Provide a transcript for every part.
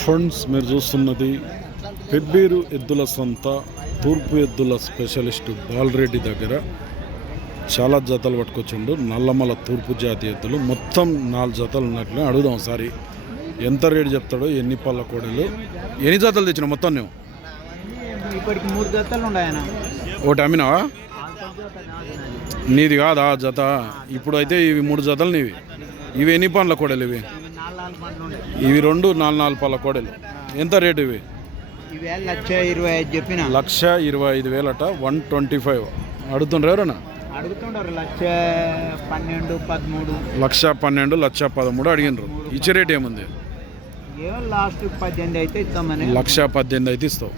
Friends, మీరు చూస్తున్నది పెబ్బేరు ఎద్దుల సంత తూర్పు ఎద్దుల స్పెషలిస్టు బాలరెడ్డి దగ్గర చాలా జతలు పట్టుకొచ్చిండు. నల్లమల తూర్పు జాతి ఎద్దులు మొత్తం 4 జతలు ఉన్నట్లు అడుగుదాం. ఒకసారి ఎంత రేటు చెప్తాడో, ఎన్ని పళ్ళ కోడలు, ఎన్ని జతలు తెచ్చినావు మొత్తం నువ్వు? ఇప్పటికి 3 జతలు ఉన్నాయన్న. ఒకటి అమ్మినావా? నీది కాదా జత? ఇప్పుడు అయితే ఇవి 3 జతలు నీవి. ఇవి ఎన్ని పండ్ల కోడలు? ఇవి 2 4 పళ్ళ కోడలు. ఎంత రేటు ఇవి? 1,25,000 చెప్పిన. 1,25,000 అట. 125 అడుగుతుండ్రు ఎవరన్నా? అడుగుతుంటారు. 1,12,000, 13. 1,12,000, 1,13,000 అడిగినరు. ఇచ్చే రేట్ ఏముంది? లాస్ట్ 18 అయితే ఇస్తామని. 1,18,000 అయితే ఇస్తావు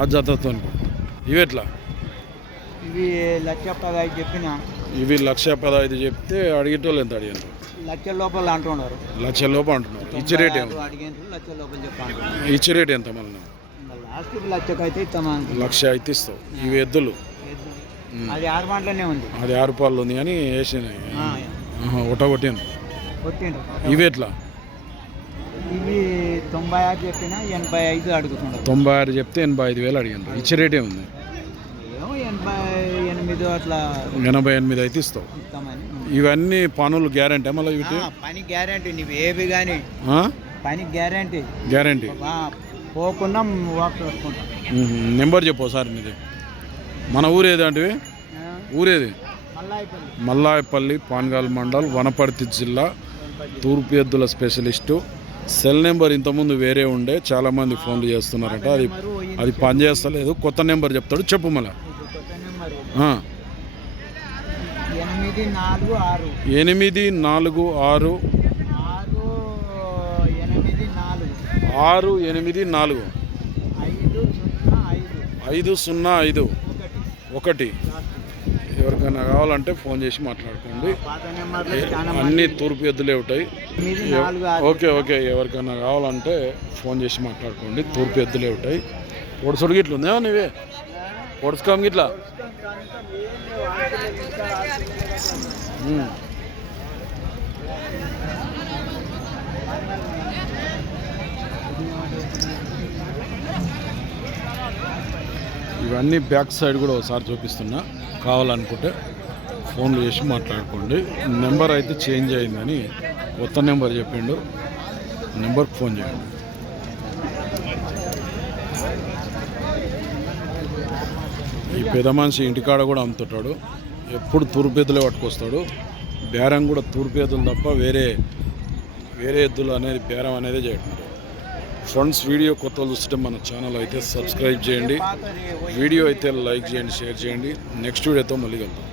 ఆ జతతో. ఇవి ఎట్లా? ఇవి 1,15,000 చెప్పిన. ఇవి 1,15,000 చెప్తే అడిగేటోళ్ళు ఎంత అడిగారు? 1,00,000 లోపల అంటున్నారు. 1,00,000 లోపల అంటున్నారు. ఇచ్చే రేట్ ఏమో? 1,00,000 లోపల చెప్పాను. ఇచ్చే రేట్ ఎంత? మళ్ళీ లాస్ట్ 1,00,000 అయితే ఇస్తామని. 1,00,000 అయితే ఇస్తావు. ఇవి ఎద్దులు అది 6 మాటలోనే ఉంది. అది 6 పాలు ఉంది కానీ వేసినాయి కొట్టింది. ఇవి ఎట్లా? ఇవి 96 చెప్పిన. 85 అడుగుతున్నారు. 96 చెప్తే 85,000 అడిగాను. ఇచ్చే రేట్ ఏముంది? 88 అట్లా. 88 అయితే ఇస్తావు. ఇవన్నీ పనులు గ్యారంటీ మళ్ళీ? వీటి పని గ్యారంటీ. నువ్వు ఏవి కానీ పని గ్యారంటీ. గ్యారంటీ పోకుండా వాక్ చేసుకుంటాం. నెంబర్ చెప్పు సార్ మీది. మన ఊరేది అంటే? ఊరేది మల్లాయపల్లి, పాన్గాల్ మండల్, వనపర్తి జిల్లా, తూర్పు ఎద్దుల స్పెషలిస్టు. సెల్ నెంబర్ ఇంతకుముందు వేరే ఉండే, చాలామంది ఫోన్లు చేస్తున్నారట. అది పనిచేస్తలేదు. కొత్త నెంబర్ చెప్తాడు, చెప్పు మళ్ళా. 846 684 505 1. ఎవరికైనా కావాలంటే ఫోన్ చేసి మాట్లాడుకోండి. అన్ని తూర్పు ఎద్దులే ఉంటాయి. ఓకే. ఎవరికైనా కావాలంటే ఫోన్ చేసి మాట్లాడుకోండి. తూర్పు ఎద్దులే ఉంటాయి. పొడుసుడు గిట్లు ఉందేమో నీవే? పొడుచుకోం గిట్లా ఇవన్నీ బ్యాక్ సైడ్ కూడా ఒకసారి చూపిస్తున్నా. కావాలనుకుంటే ఫోన్లు చేసి మాట్లాడుకోండి. నెంబర్ అయితే చేంజ్ అయిందని కొత్త నెంబర్ చెప్పిండు. నెంబర్కి ఫోన్ చేయండి. ఈ పెద్ద మనిషి ఇంటికాడ కూడా అమ్ముతుంటాడు. ఎప్పుడు తూర్పు ఎద్దులే పట్టుకొస్తాడు. బేరం కూడా తూర్పు ఎద్దులు తప్ప వేరే ఎద్దులు అనేది బేరం అనేది చేయట్లేదు. ఫ్రెండ్స్, వీడియో కొత్త చూస్తే మన ఛానల్ అయితే సబ్స్క్రైబ్ చేయండి. వీడియో అయితే లైక్ చేయండి, షేర్ చేయండి. నెక్స్ట్ వీడియోతో మళ్ళీ కలుద్దాం.